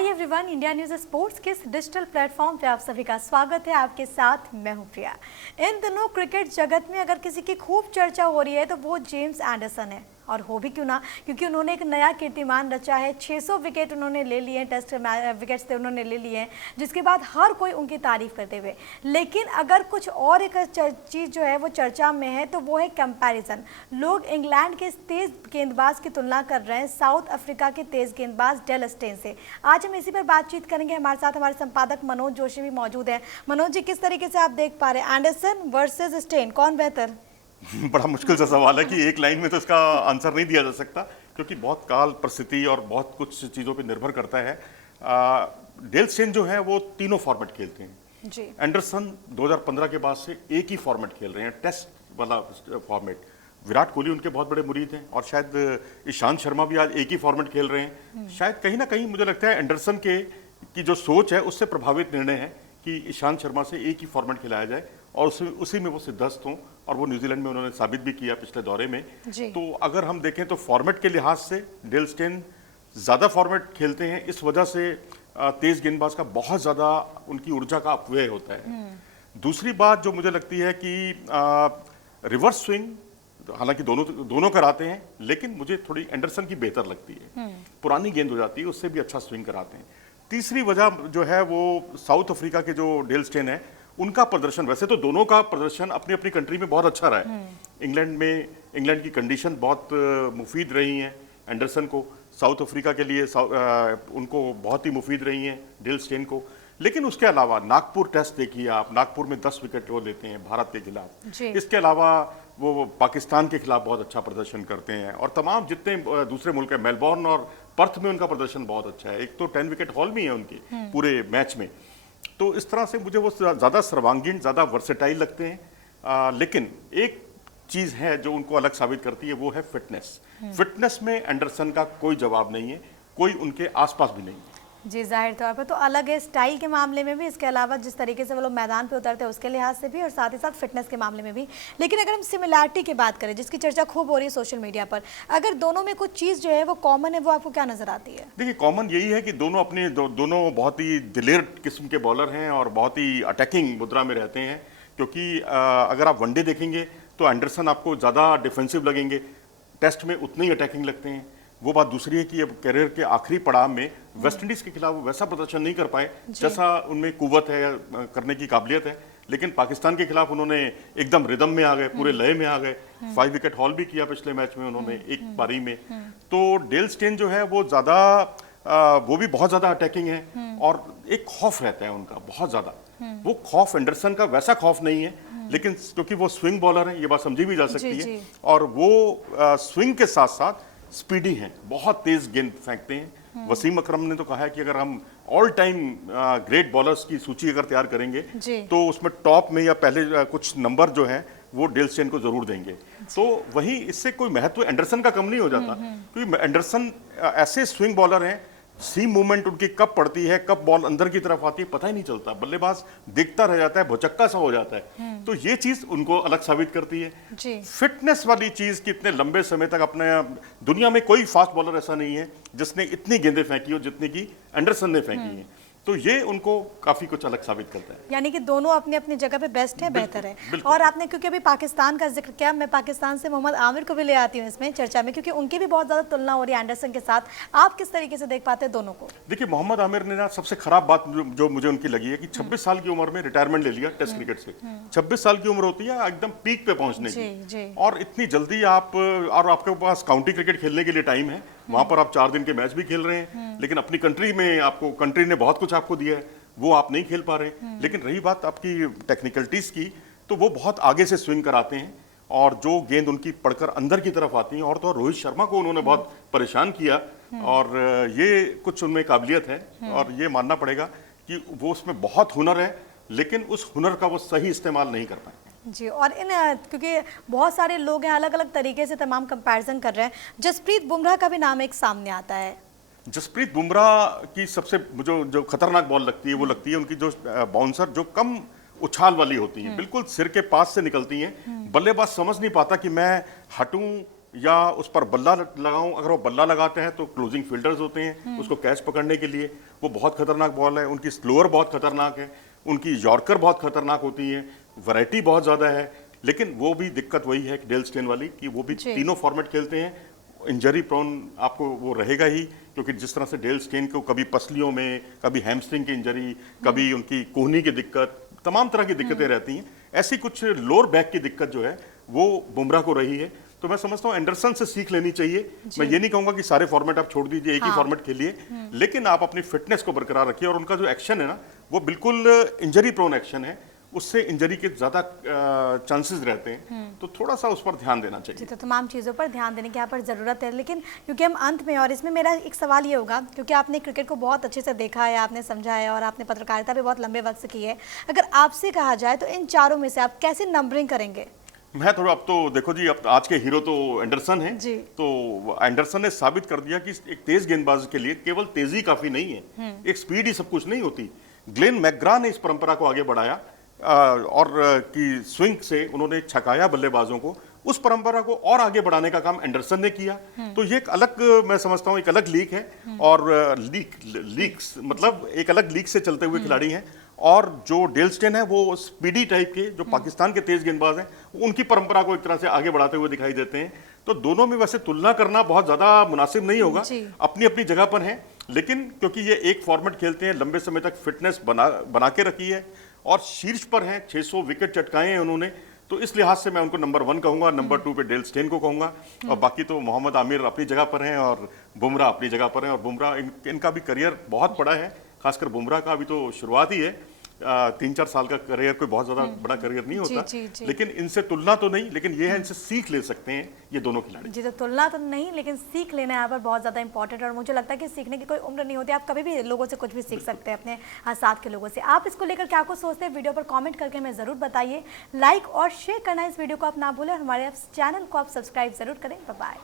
Hi everyone, India news sports के इस digital platform पे आप सभी का स्वागत है। आपके साथ मैं हूं प्रिया। इन दिनों क्रिकेट जगत में अगर किसी की खूब चर्चा हो रही है तो वो जेम्स एंडरसन है, और हो भी क्यों ना, क्योंकि उन्होंने एक नया कीर्तिमान रचा है। 600 विकेट उन्होंने ले लिए हैं, टेस्ट विकेट्स थे उन्होंने ले लिए हैं, जिसके बाद हर कोई उनकी तारीफ करते हुए। लेकिन अगर कुछ और एक चीज़ जो है वो चर्चा में है तो वो है कंपैरिजन। लोग इंग्लैंड के तेज़ गेंदबाज की तुलना कर रहे हैं साउथ अफ्रीका के तेज़ गेंदबाज डेल स्टेन से। आज हम इसी पर बातचीत करेंगे। हमारे साथ हमारे संपादक मनोज जोशी भी मौजूद हैं। मनोज जी, किस तरीके से आप देख पा रहे हैं एंडरसन वर्सेस स्टेन, कौन बेहतर? बड़ा मुश्किल सा सवाल है कि एक लाइन में तो इसका आंसर नहीं दिया जा सकता, क्योंकि बहुत काल परिस्थिति और बहुत कुछ चीज़ों पे निर्भर करता है। डेल स्टेन जो है वो तीनों फॉर्मेट खेलते हैं जी। एंडरसन 2015 के बाद से एक ही फॉर्मेट खेल रहे हैं, टेस्ट वाला फॉर्मेट। विराट कोहली उनके बहुत बड़े मुरीद हैं और शायद ईशांत शर्मा भी आज एक ही फॉर्मेट खेल रहे हैं। शायद कहीं ना कहीं मुझे लगता है एंडरसन की जो सोच है उससे प्रभावित निर्णय है कि ईशांत शर्मा से एक ही फॉर्मेट खिलाया जाए और उसी में वो सिद्धस्त हों, और वो न्यूजीलैंड में उन्होंने साबित भी किया पिछले दौरे में। तो अगर हम देखें तो फॉर्मेट के लिहाज से डेल स्टेन ज़्यादा फॉर्मेट खेलते हैं, इस वजह से तेज़ गेंदबाज का बहुत ज़्यादा उनकी ऊर्जा का अपव्यय होता है। दूसरी बात जो मुझे लगती है कि रिवर्स स्विंग हालांकि दोनों कराते हैं, लेकिन मुझे थोड़ी एंडरसन की बेहतर लगती है। पुरानी गेंद हो जाती है, उससे भी अच्छा स्विंग कराते हैं। तीसरी वजह जो है वो साउथ अफ्रीका के जो डेल स्टेन है उनका प्रदर्शन, वैसे तो दोनों का प्रदर्शन अपनी अपनी कंट्री में बहुत अच्छा रहा है। इंग्लैंड की कंडीशन बहुत मुफीद रही हैं एंडरसन को, साउथ अफ्रीका के लिए उनको बहुत ही मुफीद रही हैं डेल स्टेन को। लेकिन उसके अलावा नागपुर टेस्ट देखिए आप, नागपुर में 10 विकेट वो लेते हैं भारत के खिलाफ। इसके अलावा वो पाकिस्तान के खिलाफ बहुत अच्छा प्रदर्शन करते हैं, और तमाम जितने दूसरे मुल्क हैं, मेलबोर्न और पर्थ में उनका प्रदर्शन बहुत अच्छा है। एक तो 10 विकेट हॉल भी है उनकी पूरे मैच में। तो इस तरह से मुझे वो ज़्यादा सर्वांगीण, ज़्यादा वर्सेटाइल लगते हैं। लेकिन एक चीज़ है जो उनको अलग साबित करती है, वो है फिटनेस। फिटनेस में एंडरसन का कोई जवाब नहीं है, कोई उनके आसपास भी नहीं है। जी, जाहिर तौर पर तो अलग है स्टाइल के मामले में भी, इसके अलावा जिस तरीके से वो लोग मैदान पे उतरते हैं उसके लिहाज से भी, और साथ ही साथ फिटनेस के मामले में भी। लेकिन अगर हम सिमिलैरिटी की बात करें, जिसकी चर्चा खूब हो रही है सोशल मीडिया पर, अगर दोनों में कुछ चीज़ जो है वो कॉमन है, वो आपको क्या नजर आती है? देखिए, कॉमन यही है कि दोनों बहुत ही दिलेर किस्म के बॉलर हैं और बहुत ही अटैकिंग मुद्रा में रहते हैं। क्योंकि अगर आप वनडे देखेंगे तो एंडरसन आपको ज़्यादा डिफेंसिव लगेंगे, टेस्ट में उतने ही अटैकिंग लगते हैं। वो बात दूसरी है कि अब करियर के आखिरी पड़ाव में वेस्टइंडीज के खिलाफ वैसा प्रदर्शन नहीं कर पाए जैसा उनमें कुव्वत है या करने की काबिलियत है। लेकिन पाकिस्तान के खिलाफ उन्होंने एकदम रिदम में आ गए, पूरे लय में आ गए। 5 विकेट हॉल भी किया पिछले मैच में उन्होंने एक पारी में। तो डेल स्टेन जो है वो वो भी बहुत ज्यादा अटैकिंग है, और एक खौफ रहता है उनका बहुत ज्यादा। वो खौफ एंडरसन का वैसा खौफ नहीं है, लेकिन क्योंकि वो स्विंग बॉलर है, ये बात समझी भी जा सकती है। और वो स्विंग के साथ साथ स्पीडी हैं, बहुत तेज गेंद फेंकते हैं। वसीम अकरम ने तो कहा है कि अगर हम ऑल टाइम ग्रेट बॉलर्स की सूची अगर तैयार करेंगे तो उसमें टॉप में या पहले कुछ नंबर जो है वो डेल स्टेन को जरूर देंगे। तो वही, इससे कोई महत्व एंडरसन का कम नहीं हो जाता, क्योंकि एंडरसन ऐसे स्विंग बॉलर हैं, सीम मूवमेंट उनकी कब पड़ती है, कब बॉल अंदर की तरफ आती है पता ही नहीं चलता। बल्लेबाज दिखता रह जाता है, भुचक्का सा हो जाता है। तो ये चीज उनको अलग साबित करती है। फिटनेस वाली चीज कि इतने लंबे समय तक अपने, दुनिया में कोई फास्ट बॉलर ऐसा नहीं है जिसने इतनी गेंदें फेंकी हो जितनी की एंडरसन ने फेंकी है। तो ये उनको काफी कुछ अलग साबित करता है। यानी कि दोनों अपनी अपनी जगह पे बेस्ट है, बेहतर है। और आपने क्योंकि अभी पाकिस्तान का जिक्र किया, मैं पाकिस्तान से मोहम्मद आमिर को भी ले आती हूँ इसमें चर्चा में, क्योंकि उनकी भी बहुत ज्यादा तुलना हो रही है एंडरसन के साथ। आप किस तरीके से देख पाते हैं दोनों को? देखिए, मोहम्मद आमिर ने ना सबसे खराब बात जो मुझे उनकी लगी है कि 26 साल की उम्र में रिटायरमेंट ले लिया टेस्ट क्रिकेट से। 26 साल की उम्र होती है एकदम पीक पे पहुंचने की, और इतनी जल्दी और आपके पास काउंटी क्रिकेट खेलने के लिए टाइम है। वहां पर आप 4 दिन के मैच भी खेल रहे हैं, लेकिन अपनी कंट्री में आपको, कंट्री ने बहुत कुछ आपको दिया है, वो आप नहीं खेल पा रहे। लेकिन रही बात आपकी टेक्निकलिटीज की, तो वो बहुत आगे से स्विंग कराते हैं, और जो गेंद उनकी पड़कर अंदर की तरफ आती है, और तो रोहित शर्मा को उन्होंने बहुत परेशान किया। और ये कुछ उनमें काबिलियत है, और ये मानना पड़ेगा कि वो उसमें बहुत हुनर है, लेकिन उस हुनर का वो सही इस्तेमाल नहीं कर पाए जी। और क्योंकि बहुत सारे लोग हैं अलग अलग तरीके से तमाम कंपैरिजन कर रहे हैं, जसप्रीत बुमराह का भी नाम एक सामने आता है। जसप्रीत बुमराह की सबसे जो खतरनाक बॉल लगती है वो लगती है उनकी जो बाउंसर जो कम उछाल वाली होती है, बिल्कुल सिर के पास से निकलती हैं। बल्लेबाज समझ नहीं पाता कि मैं हटूं या उस पर बल्ला लगाऊं। अगर वो बल्ला लगाते हैं तो क्लोजिंग फील्डर्स होते हैं उसको कैच पकड़ने के लिए, वो बहुत खतरनाक बॉल है। उनकी स्लोअर बहुत खतरनाक है, उनकी यॉर्कर बहुत खतरनाक होती है, वैरायटी बहुत ज़्यादा है। लेकिन वो भी दिक्कत वही है कि डेल स्टेन वाली, कि वो भी तीनों फॉर्मेट खेलते हैं। इंजरी प्रोन आपको वो रहेगा ही, क्योंकि जिस तरह से डेल स्टेन को कभी पसलियों में, कभी हैमस्ट्रिंग की इंजरी, कभी उनकी कोहनी की दिक्कत, तमाम तरह की दिक्कतें रहती हैं। ऐसी कुछ लोअर बैक की दिक्कत जो है वो बुमराह को रही है। तो मैं समझता हूँ एंडरसन से सीख लेनी चाहिए। मैं ये नहीं कहूंगा कि सारे फॉर्मेट आप छोड़ दीजिए, एक ही फॉर्मेट खेलिए, लेकिन आप अपनी फिटनेस को बरकरार रखिए। और उनका जो एक्शन है ना, वो बिल्कुल इंजरी प्रोन एक्शन है, उससे इंजरी के ज़्यादा चांसेस रहते हैं। तो थोड़ा सा उस पर ध्यान देना चाहिए। जी, तो तमाम चीज़ों पर ध्यान देने की यहाँ पर ज़रूरत है। लेकिन क्योंकि हम अंत में, और इसमें मेरा एक सवाल ये होगा, क्योंकि आपने क्रिकेट को बहुत अच्छे से देखा है, आपने समझा है और आपने पत्रकारिता भी बहुत लंबे वक्त से की है, अगर आपसे कहा जाए तो इन चारों में से आप कैसे नंबरिंग करेंगे? मैं थोड़ा, अब तो देखो जी, अब आज के हीरो तो एंडरसन है। जी। तो एंडरसन ने साबित कर दिया कि एक तेज गेंदबाज के लिए केवल तेजी काफी नहीं है, एक स्पीड ही सब कुछ नहीं होती। ग्लेन मैकग्रा ने इस परंपरा को आगे बढ़ाया और कि स्विंग से उन्होंने छकाया बल्लेबाजों को। उस परंपरा को और आगे बढ़ाने का काम एंडरसन ने किया। तो ये एक अलग, मैं समझता हूँ एक अलग लीग है। और लीग्स मतलब एक अलग लीग से चलते हुए खिलाड़ी हैं। और जो डेल स्टेन है वो स्पीडी टाइप के, जो पाकिस्तान के तेज गेंदबाज हैं, उनकी परंपरा को एक तरह से आगे बढ़ाते हुए दिखाई देते हैं। तो दोनों में वैसे तुलना करना बहुत ज्यादा मुनासिब नहीं होगा, अपनी अपनी जगह पर है। लेकिन क्योंकि ये एक फॉर्मेट खेलते हैं, लंबे समय तक फिटनेस बना के रखी है और शीर्ष पर हैं, 600 विकेट चटकाए हैं उन्होंने, तो इस लिहाज से मैं उनको नंबर 1 कहूंगा, नंबर 2 पे डेल स्टेन को कहूंगा। और बाकी तो मोहम्मद आमिर अपनी जगह पर हैं और बुमराह अपनी जगह पर हैं। और बुमराह, इनका भी करियर बहुत बड़ा है, खासकर बुमराह का अभी तो शुरुआत ही है। 3-4 साल का करियर कोई बहुत ज्यादा बड़ा करियर नहीं होता। जी। लेकिन इनसे तुलना तो नहीं, लेकिन ये है इनसे सीख ले सकते हैं ये दोनों खिलाड़ी। जी, तो तुलना तो नहीं, लेकिन सीख लेना यहाँ पर बहुत ज़्यादा इंपॉर्टेंट है। और मुझे लगता है कि सीखने की कोई उम्र नहीं होती, आप कभी भी लोगों से कुछ भी सीख सकते हैं, अपने साथ के लोगों से। आप इसको लेकर क्या कुछ सोचते हैं, वीडियो पर कमेंट करके हमें ज़रूर बताइए। लाइक और शेयर करना इस वीडियो को आप ना भूलें और हमारे चैनल को आप सब्सक्राइब ज़रूर करें। Bye bye.